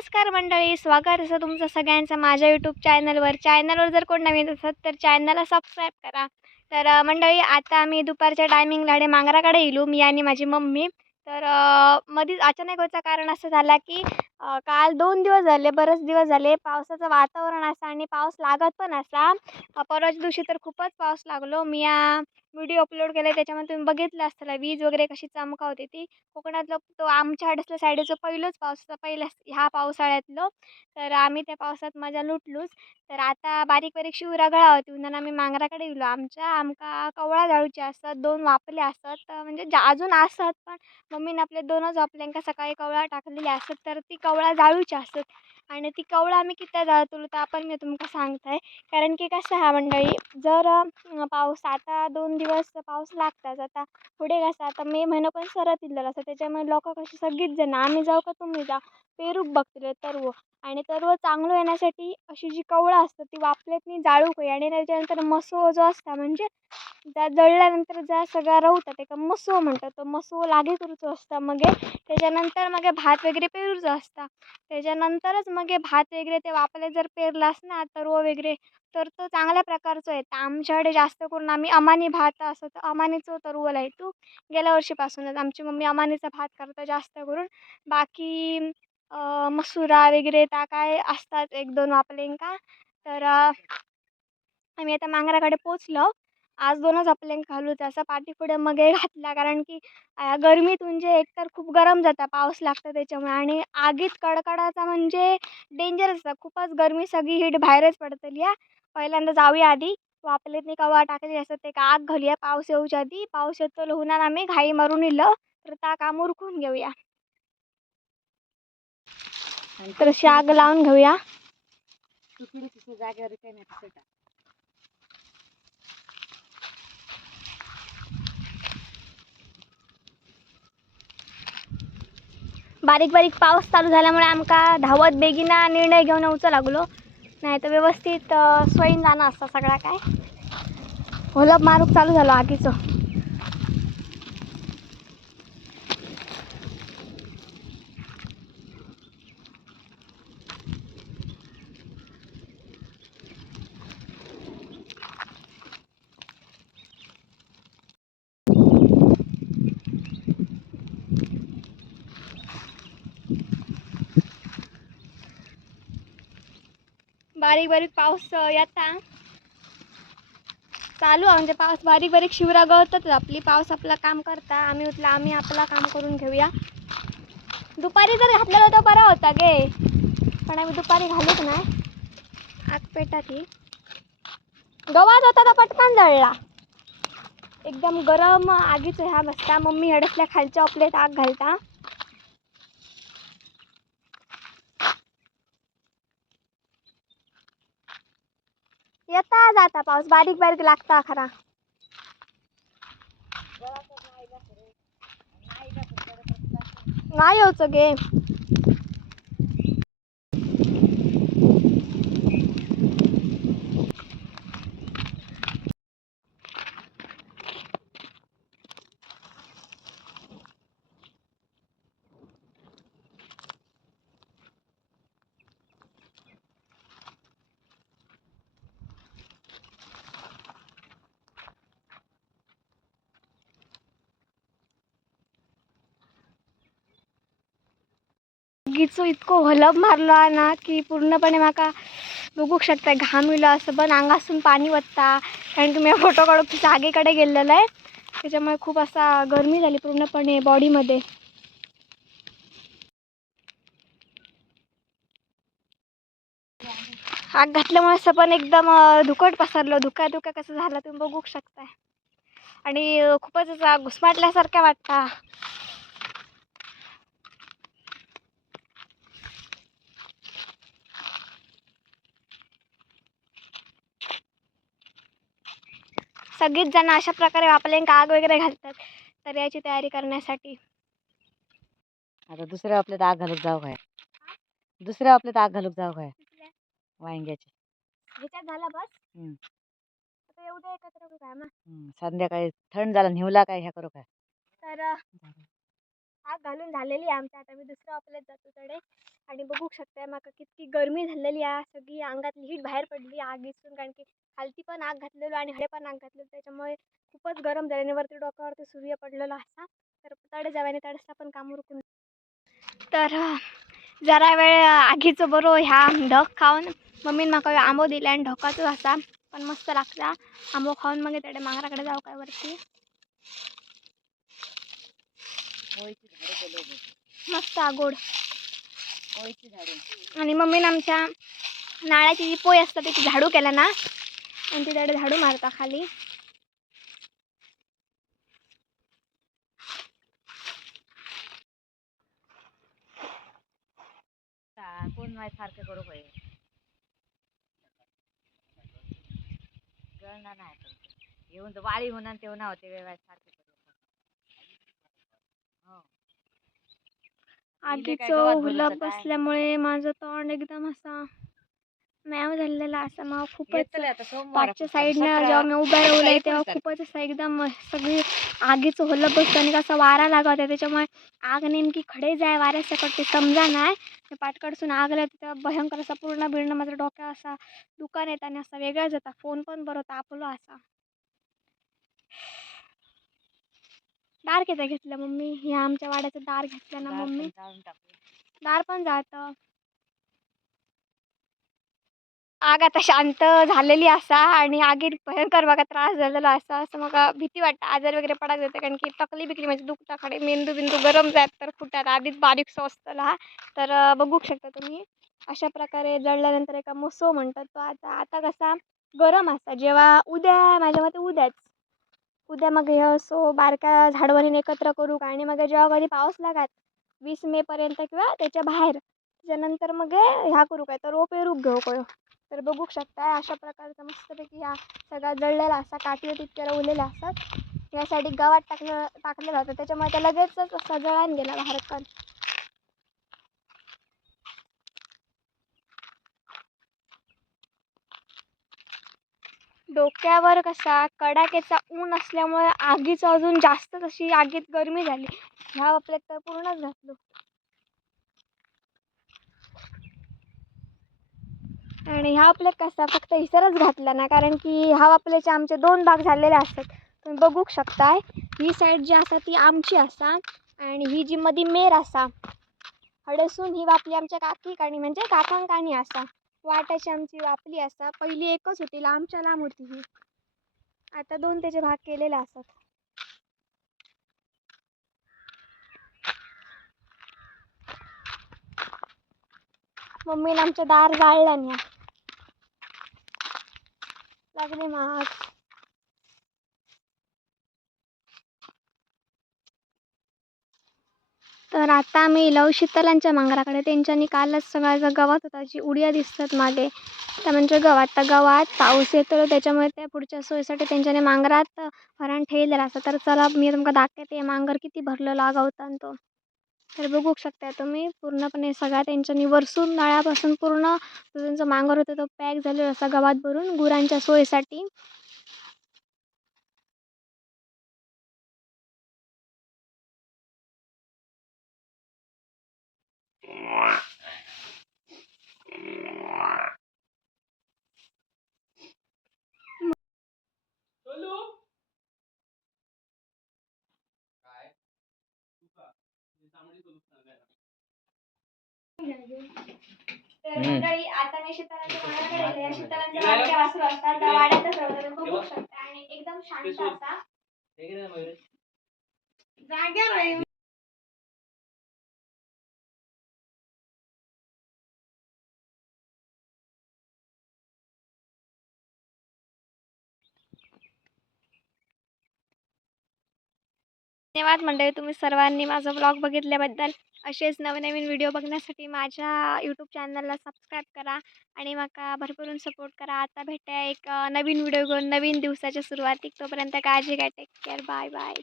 नमस्कार मंडळी स्वागत असं तुमचं सगळ्यांचं माझ्या यूट्यूब चॅनलवर चॅनलवर जर कोण नवीन असत तर चॅनलला सबस्क्राईब करा. तर मंडळी आता आम्ही दुपारच्या टायमिंगला डे मांगराकडे येलो हो, मी आणि माझी मम्मी. तर मध्येच मधीच अचानक व्हायचं कारण असं झाला की काल दोन दिवस झाले बरेच दिवस झाले पावसाचं वातावरण असं आणि पाऊस लागत पण असा. परवाच्या दिवशी तर खूपच पाऊस लागलो. मी या व्हिडिओ अपलोड केले त्याच्यामध्ये तुम्ही बघितलं असताना वीज वगैरे कशी चमकावते ती. कोकणातलं तो आमच्या हडसल्या साईडचं पहिलंच पावसाचं पहिलं ह्या पावसाळ्यातलं. तर आम्ही त्या पावसात मजा लुटलूच. तर आता बारीक बारीक शिवरा गळा होती म्हणून आम्ही मांगराकडे गेलो. आमच्या आमका कवळा जाळूचे असतात दोन वापले असतात म्हणजे जा अजून असतात पण मम्मीने आपले दोनच वापल्यांका सकाळी कवळा टाकलेले असतात तर ती कवळा जाळूची असतात आणि ती कवळं आम्ही किती होतो तर आपण मी तुमका सांगताय. कारण की कसं आहे मंडळी जर पाऊस आता दोन दिवस पाऊस लागताच आता पुढे कसं आता मे महिना पण सरत इल्लेला असं त्याच्यामुळे लोक कशी सगळीच जण आम्ही जाऊ का तुम्ही जा पेरूक बघतील तरव. आणि तरव चांगलं येण्यासाठी अशी जी कवळं असतं ती वापलेत नाही जाळूक होई आणि त्याच्यानंतर मसो जो असता म्हणजे त्या जळल्यानंतर ज्या सगळ्या रवतात एका मसो म्हणतात. तो मसो लागे करूचो असता मग त्याच्यानंतर मग भात वगैरे पेरूचो असता. त्याच्यानंतरच मग भात वगैरे ते वापले जर पेरलास ना तरव वगैरे तर तो चांगल्या प्रकारचा आहे. आमच्याकडे जास्त करून आम्ही अमानी भात असं तर अमानीचं तरवल आहे तू. गेल्या वर्षीपासूनच आमची मम्मी अमानीचा भात करतं जास्त करून. बाकी मसुरा वगैरे त्या काय असतात एक दोन वापलेंका. तर आम्ही आता मांगराकडे पोचलो आज दोनच आपल्याक घालू असं पाठीपुढे मग घातला. कारण की अं, गरमीत म्हणजे एकतर खूप गरम जाता पाऊस लागतं त्याच्यामुळे आणि आगीत कडकडाचा म्हणजे डेंजर असतं. खूपच गरमी सगळी हीट बाहेरच पडतली या पहिल्यांदा जाऊया आधी. वापलेतनी कवा टाकली असतात ते का आग घालूया पाऊस येऊच्या आधी. पाऊस येतो होणार आम्ही घाई मारून इलं तर ताक काम उरकून घेऊया. तर अशी आग लावून घेऊया. जागेवर काही नाही तिथे टाक. बारीक बारीक पाऊस चालू झाल्यामुळे आमका धावत बेगीना निर्णय घेऊन येऊचं लागलो. नाही तर व्यवस्थित सोयीन जाणं असतं सगळा काय. होलप मारूक चालू झालं आगीचं. बारीक बारीक पाऊस येता चालू आहे म्हणजे पाऊस बारीक बारीक शिवरा गळतच आपली पाऊस आपलं काम करता. आम्ही उठला आम्ही आपला काम करून घेऊया. दुपारी जर घातलेला तर बरा होता गे. पण आम्ही दुपारी घालत नाही. आग पेटात ही गवाज होता तर पटकन जळला. एकदम गरम आगीच ह्या बसता मम्मी हडसल्या खालच्या आपल्यात आग घालता. येता जाता पाऊस बारीक बारीक लागता खरा. नाही येऊच गे. आगीचो इतको हलब मारलो ना की पूर्णपणे माका बघू शकता घाम इलो असं. पण अंगासून पाणी वत्ता. कारण तुम्ही फोटो काढून जागेकडे गेलेला आहे. त्याच्यामुळे खूप असा गरमी झाली पूर्णपणे बॉडीमध्ये आग घातल्यामुळे असं पण एकदम धुकट पसरलं. धुका धुका कसं झालं तुम्ही बघू शकताय. आणि खूपच असा घुसमाटल्यासारखा वाटता. सगळीच जण अशा प्रकारे वापरले आग वगैरे घालतात. तर याची तयारी करण्यासाठी. आता दुसऱ्या आपल्यात आग घालूक जाऊ काय? दुसऱ्या आपल्यात आग घालूक जाऊ काय? वांग्याची. ह्याच्यात झाला बस. हम्म. आता दे एकत्र करू काय मग हम्म, संध्याकाळी थंड झाला निवला काय ह्या करू काय? तर आग घालून झालेली आहे आमच्या. आता मी दुसऱ्या आपल्यात जातो तडे आणि बघू शकताय माका किती गरमी झालेली आहे. सगळी अंगातली हीट बाहेर पडली आग दिसून कारण की खालती पण आग घातलेलो आणि हडे पण आग घातलेलो. त्याच्यामुळे खूपच गरम झाले आणि वरती डोक्यावरती सूर्य पडलेला असा. तर तडे जाव्याने आणि तडसला पण काम उरकून. तर जरा वेळ आगीचं बरो ह्या ढग खाऊन. मम्मीन म्हाका आंबो दिला आणि ढोकाचो असा. पण मस्त लागता आंबो खाऊन मग तडे मांगराकडे जाऊ काय वरती ओळीची झाडं केलो बघ. मस्त आगोड. आणि मम्मीनं आमच्या नाळाची जी पोय असतात त्याची झाडू केला ना. आणि ती त्याकडे झाडू मारता खाली. कोण नाही सारखं करू होय गळना नाही. येऊन तर वाळी होणार तेव्हा होते वेळ सारखे. गवत हुलाप? बसल्यामुळे माझं तोंड एकदम असा मॅव झालेला असा मग खूपच पाचच्या साईडनं जेव्हा मी उभ्या राहिलोय तेव्हा खूपच असं एकदम सगळी आगीचं होलं बसतं आणि कसा वारा लागत आहे त्याच्यामुळे आग नेमकी खडे जाय वाऱ्यासकट ते समजा नाही ते पाटकडसून आग लागली तेव्हा भयंकर असा पूर्ण बिर्ण माझा डोक्या असा दुकान येत आणि असा वेगळाच होता. फोन पण बरं तापलो असा. दार किती घेतलं मम्मी. हे आमच्या वाड्याचं दार घेतलं ना मम्मी. दार पण जातं आग आता शांत झालेली असा आणि आगीत भयंकर बघा त्रास झालेला असा. असं मग भीती वाटतं. आजार वगैरे पडायला जाते कारण की टकली बिकली म्हणजे दुखता खडे मेंदू बिंदू गरम जात तर फुटात आधीच बारीक असतं हा तर बघू शकता तुम्ही. अशा प्रकारे जळल्यानंतर एका मुसो म्हणतात तो आता. आता कसा गरम असा. जेव्हा उद्या माझ्या मते उद्याच. उद्या मग हे असो बारका झाडवरीन एकत्र करू आणि मग जेव्हा कधी पाऊस लागत वीस मे पर्यंत किंवा त्याच्या बाहेर त्याच्यानंतर मग हे ह्या करू काय? तर रोप रूप घेऊ कळ तर बघू शकता अशा प्रकारचा मस्तपैकी ह्या सगळा जळलेला असा काठी तितक्या रवलेल्या असतात यासाठी गवात टाकलं टाकलं जातं. त्याच्यामुळे त्या लगेचच असा जळान गेला बाहेर डोक्यावर कसा कडाक्याचा ऊन असल्यामुळे आगीचं अजून जास्त तशी आगीत गरमी झाली. ह्या आपल्यात तर पूर्णच घातलो. आणि ह्या आपल्यात कसा फक्त हिसरच घातला ना कारण की ह्या आपल्याचे आमचे दोन भाग झालेले असतात. तुम्ही बघूक शकताय ही साईड जी असा ती आमची असा आणि ही जी मधी मेर असा. हडसून ही वापली आमच्या काकी काणी म्हणजे काकांक काणी वाट वाटाची आमची वापली असा पहिली एकच होती लांबच्या लांब होती ही. आता दोन त्याचे भाग केलेले असतात. मम्मीला आमच्या दार जाळल्या नाही लागले मग. तर आता आम्ही लव शीतलांच्या मांगराकडे. त्यांच्यानी कालच सगळ्याचा गवत होता जी उडिया दिसतात मागे त्या म्हणजे गवात. तर गवात पाऊस येतो त्याच्यामुळे त्या पुढच्या सोयीसाठी त्यांच्यानी मांगरात हरण ठेवलेला असतं. तर चला मी तुमका दाखवते मांगर किती भरलं लागावता तो. तर बघू शकता तुम्ही पूर्णपणे सगळ्या त्यांच्यानी वरसून नळ्यापासून पूर्ण त्यांचं त्यांचा मांगर होता तो पॅक झालेला असा गवात भरून गुरांच्या सोयीसाठी. तर मंडळी आता मी शीतलांच्या मांगराकडे आले. या शीतलांच्या वाड्याच्या वासरू असतात. त्या बघू. शकता आणि एकदम शांत असा जाग्यावर आहे धन्यवाद. मंडळी तुम्ही सर्वांनी माझा ब्लॉग बघितल्याबद्दल असेच नवनवीन व्हिडिओ बघण्यासाठी माझ्या यूट्यूब चॅनलला सबस्क्राईब करा आणि माका भरपूरून सपोर्ट करा. आता भेटा एक नवीन व्हिडिओ घेऊन नवीन दिवसाच्या सुरुवातीक तोपर्यंत काळजी घ्या. Take care bye bye